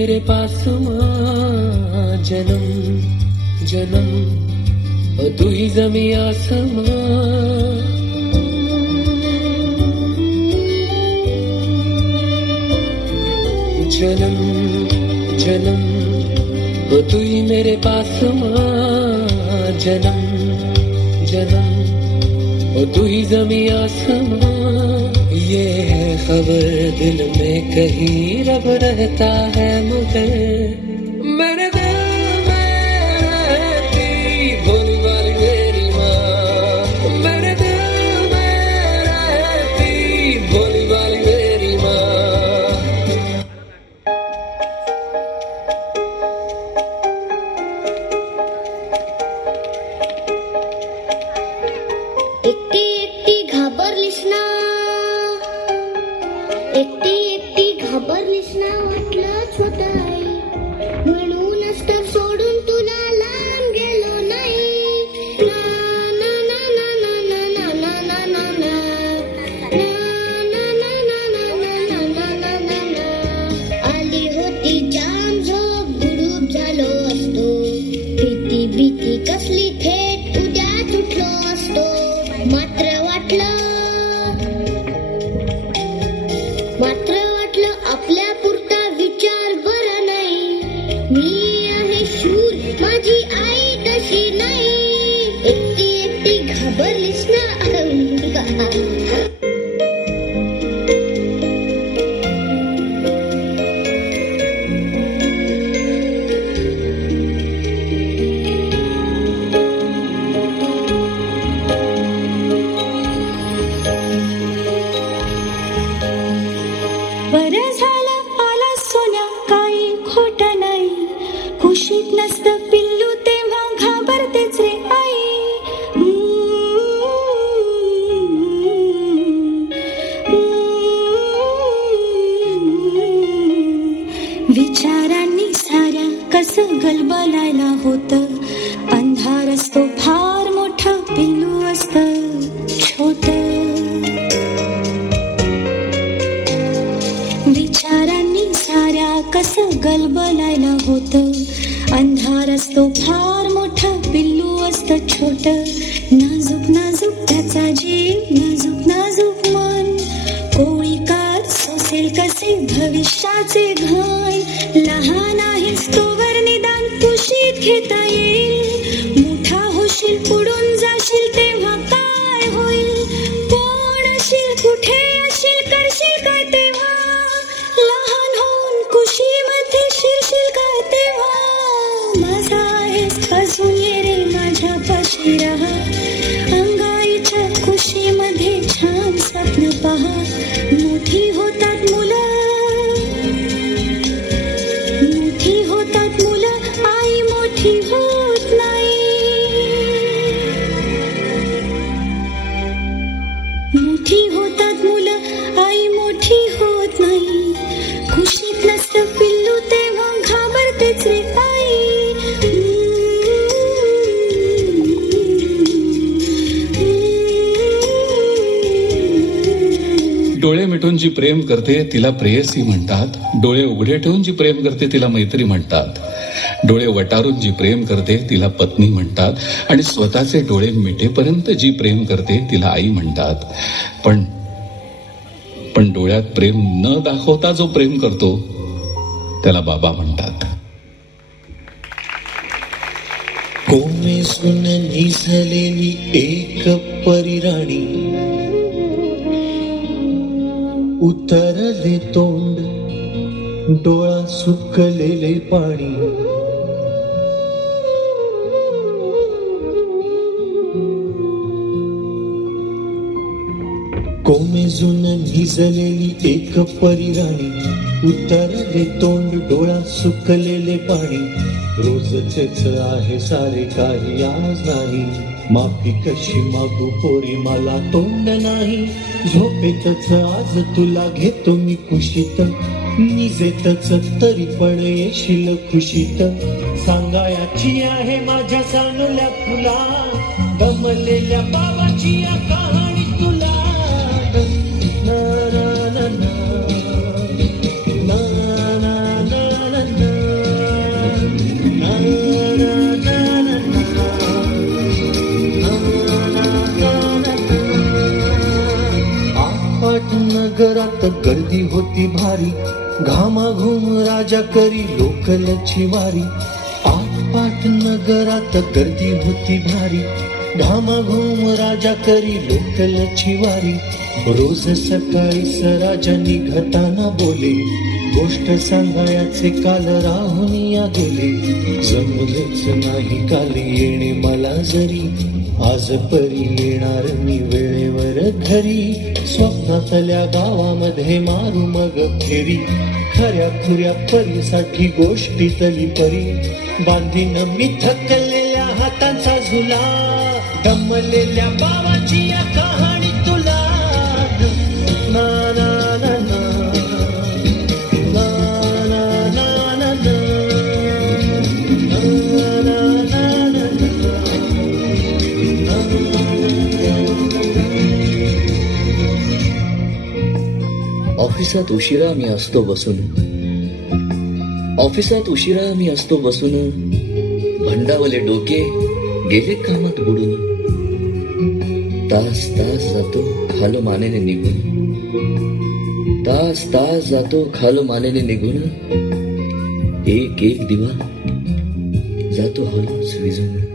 मेरे पास माँ, जन्म जन्म और तू ही ज़मीं आसमां। जन्म जन्म वो तू ही मेरे पास माँ, जन्म जन्म वो तू ही ज़मीं आसमां। ये है खबर दिल में कहीं रब रहता है मगर मेरे दिल में रहती भोली वाली मेरी माँ। मेरे दिल में रहती भोली वाली मेरी माँ। एकटी एकटी घाबरलीस ना, एकटी एकटी घाबरलीस ना, वाटलंच होतं आई, म्हणूनच तर सोडून तुला लांब गेलो नाही. ना ना ना ना ना ना ना ना ना ना ना. आली होती जाम झोप, गुडूप झालो असतो, भीती भीती कसली थेट उद्याच उठलो असतो. मात्र वाटलं आपल्या पुरता विचार बरा नाही. मी आहे शूर, माझी आई तशी नाही. एकटी एकटी घाबरलीस ना. बरं झालं आला सोन्या, काही खोट नाही. खुशीत नसतं पिल्लू तेव्हा घाबरतेच रे आई. विचारांनी साऱ्या कसं गलबलायला होतं. अंधार असतो फार मोठं, पिल्लू असतं छोटं. विचारांनी साऱ्या कसं गलबलायला होतं. अंधार असतो फार मोठा, पिल्लू असतं छोटं. नाजूक नाजूक त्याचा जीव, नाजूक नाजूक मन, कोळी काळ सोसेल कसे भविष्याचे घाण. लहान आहेस तोवर निदान कुशीत घेता येईल. मोठा होशील पुढून जाशील तेव्हा काय होईल. कोण अशील, कुठे अशील, करशील काय तेव्हा. लहान होऊन कुशीमध्ये शिरशील काय तेव्हा. माझा आहेस अजून ये रे माझ्यापाशी राहा. अंगाईच्या कुशीमध्ये छान स्वप्न पहा. मोठी होतात मुलं, मोठी होतात मुलं, आई मोठी होत नाही. मोठी होतात मुलं, आई मोठी होत नाही. खुशीत नसतं पिल्लू तेव्हा घाबरतेच रे आई. डोळे मिटून जी प्रेम करते तिला प्रेयसी म्हणतात. डोळे उघडे ठेवून जी प्रेम करते तिला मैत्री म्हणतात. डोळे वटारून जी प्रेम करते तिला पत्नी म्हणतात. आणि स्वतःचे डोळे मिटेपर्यंत जी प्रेम करते तिला आई म्हणतात. पण डोळ्यात प्रेम न दाखवता जो प्रेम करतो त्याला बाबा म्हणतात. कोमेसून निसलेली एक परिराणी, उतरले तोंड, डोळा सुकलेले पाणी. कोमेजून भिजलेली एक परिराणी, उतरले तोंड, डोळा सुकलेले पाणी. रोजचेच आहे सारे काही आज नाही. माफी कशी मागू पोरी मला तोंड नाही. झोपेतच आज तुला घेतो मी कुशीत, निजेतच तरी पण येशील खुशीत. सांगायची आहे माझ्या सांगल्या फुला, दमलेल्या बाबाची या कहाणी तुला. ना ना ना ना ना ना ना गर्दी होती भारी, घामाघूम राजा करी लोकलची वारी. आटपाट नगरात गर्दी होती भारी, घामाघूम राजा करी लोकलची वारी. रोज सकाळीच राजा निघताना बोले, गोष्ट सांगायचे काल राहून या गेले. जमलेच नाही काल येणे मला जरी, आज परी येणार मी वेळेवर घरी. स्वप्नातल्या गावामध्ये मारू मग फेरी, खऱ्या खुऱ्या परीसाठी गोष्टीतली परी. बांधीन मी थकलेल्या हातांचा झुला, दमलेल्या बाबाची या कहाणी तुला. ना ना ना ना ना ना ना ना ना ना ना. ऑफिसात उशिरा मी असतो बसून, ऑफिसात उशिरा मी असतो बसून. भंडावले डोके गेले कामात बुडून. तास तास जातो खालो मानेने निघून, तास तास जातो खालो मानेने निघून. एक एक दिवा जातो हळूच विझून.